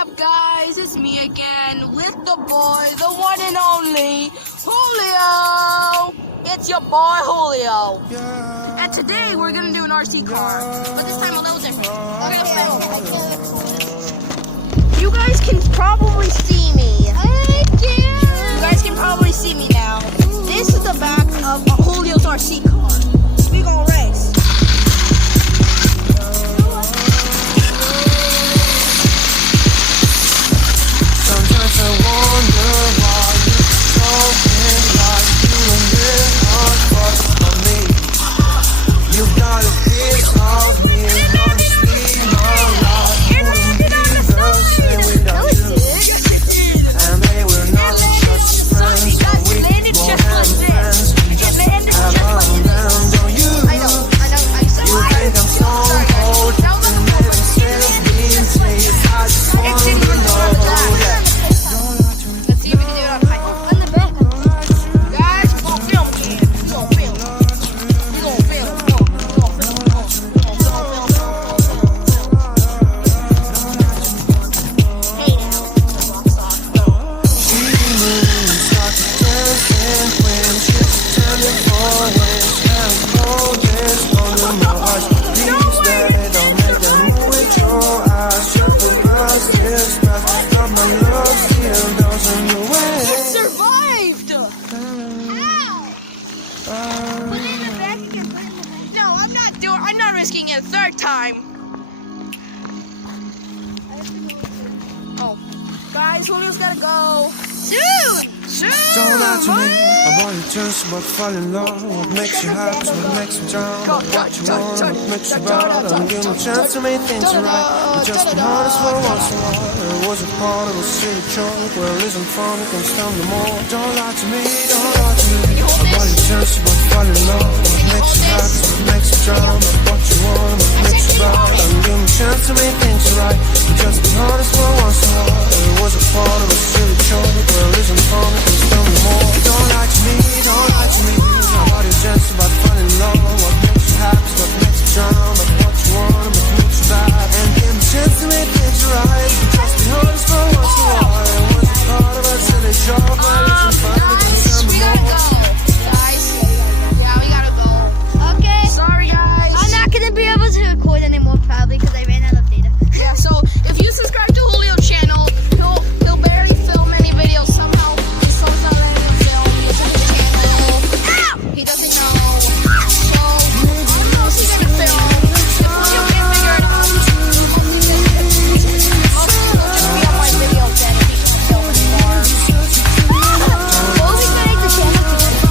up, guys? It's me again with the boy, the one and only Julio. It's your boy Julio. And today we're gonna do an RC car, but this time a little different. You guys can probably see me. You guys can probably see me now. This is the back of Julio's RC car. We gonna race. Sometimes I wonder why you talking like you don't live hard for me. You got a piece of me, and honestly, my life wouldn't be the same without you. And they were not just friends, but we more than friends. We just have around on you. You think I'm so cold, and maybe instead of being safe, I just wanna know. Let's see if we can do it on the back. Guys, we're gonna film again. We're gonna film. We're gonna film. Hey now. She moves like a dancing queen. She's turning forward, and cold is under my heart. Please, babe, don't make them move with your eyes. Just because this past, got my love still doesn't away. Survived! Ow! Put it in the back again. No, I'm not risking it a third time. Oh. Guys, Julio's gotta go. Soon! Don't lie to me about your turns, about falling in love. What makes you happy, what makes you drown. What you want, what makes you bad. Don't give me a chance to make things right. You just be honest for once in a while. It was a part of a silly joke. Well, isn't fun, it comes down to more. Don't lie to me, don't lie to me about your turns, about falling in love. What makes you happy, what makes you drown. What you want, what makes you bad. Don't give me a chance to make things right. You just be honest for once in a while. It was a part of a silly joke. Well, isn't fun, it comes down to more. Don't lie to me, don't lie to me about your chance, about falling in love. What makes you happy, what makes you drown. What you want, what makes you bad. And give me a chance to make things right. You just be honest for once in a while. It was a part of a silly joke. Well, isn't fun, it comes down to We gotta more. go. Guys. Yeah, we gotta go. Okay. Sorry, guys. I'm not gonna be able to record anymore probably because I ran out of data. Yeah, so if you subscribe to Julio's channel, he'll barely film any videos somehow. His phone's not letting him film. He's on his channel. Ow! He doesn't know. So I don't know if he's gonna film. If Julio can't figure it out, most he'll just be on my videos then if he doesn't film anymore. What was we gonna make the channel together?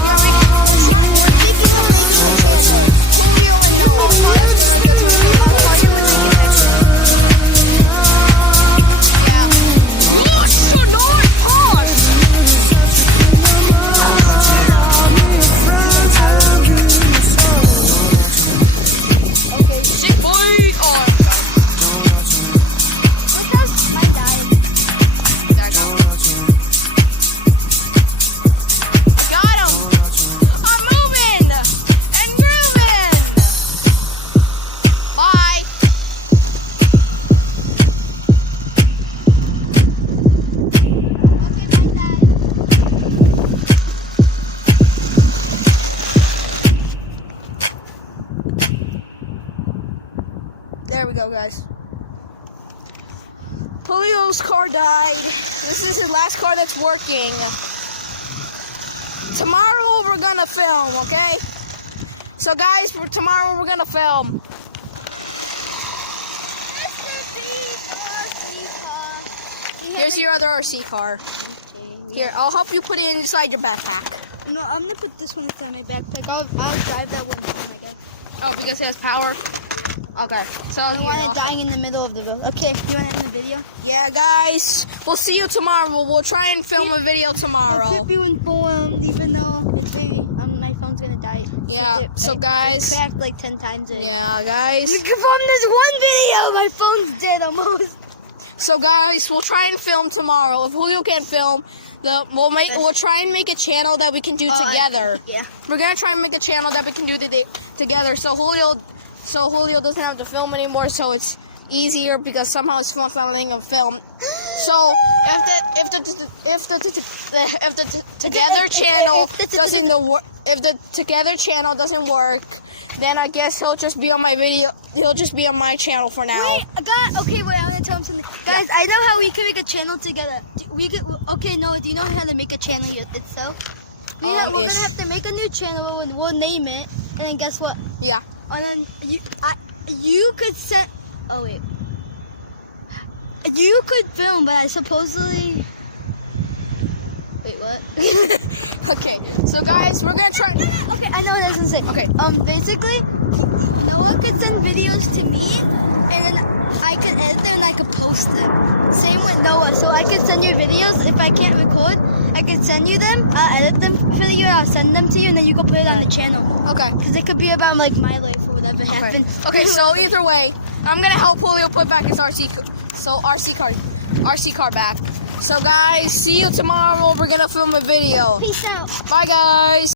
Julio and I'll tell you when we get next. Yeah. Oh, so North Pond. Sick boy. Oh, What does my diet? got him. I'm moving and grooving. Bye. There we go, guys. Julio's car died. This is his last car that's working. Tomorrow we're gonna film, okay? So guys, for tomorrow we're gonna film. Here's your other RC car. Here, I'll help you put it inside your backpack. No, I'm gonna put this one inside my backpack. I'll drive that one home, I guess. Oh, because it has power? Okay. So I don't want it dying in the middle of the road. Okay, you want to end the video? yeah, guys, we'll see you tomorrow. We'll try and film a video I'll tomorrow. keep you informed, even though it's maybe my phone's gonna die. Yeah, so guys- It cracked like 10 times. Yeah, guys. From this one video, my phone's dead almost. So guys, we'll try and film tomorrow. If Julio can't film, we'll try and make a channel that we can do together. Yeah. We're gonna try and make a channel that we can do together. So Julio doesn't have to film anymore. So it's easier because somehow his phone's not letting him film. So if the Together channel doesn't work, then I guess he'll just be on my video. He'll just be on my channel for now. Wait, okay, wait, I'm gonna tell him something. Guys, I know how we can make a channel together. Do you know how to make a channel itself? We're Yes. gonna have to make a new channel and we'll name it. And then guess what? Yeah. And then you could send. Oh wait. You could film, but I supposedly. Wait, what? Okay. So guys, we're gonna try. Okay, I know what I was gonna say. Okay. Basically, Noah could send videos to me, and then I could edit them and I could post them. Same with Noah. So I could send you videos. If I can't record, I could send you them. I'll edit them for you, and I'll send them to you, and then you can put it on the channel. Okay. Because it could be about like my life or whatever happened. Okay. So either way, I'm gonna help Julio put back his RC car back. So guys, see you tomorrow. We're gonna film a video. Peace out. Bye guys.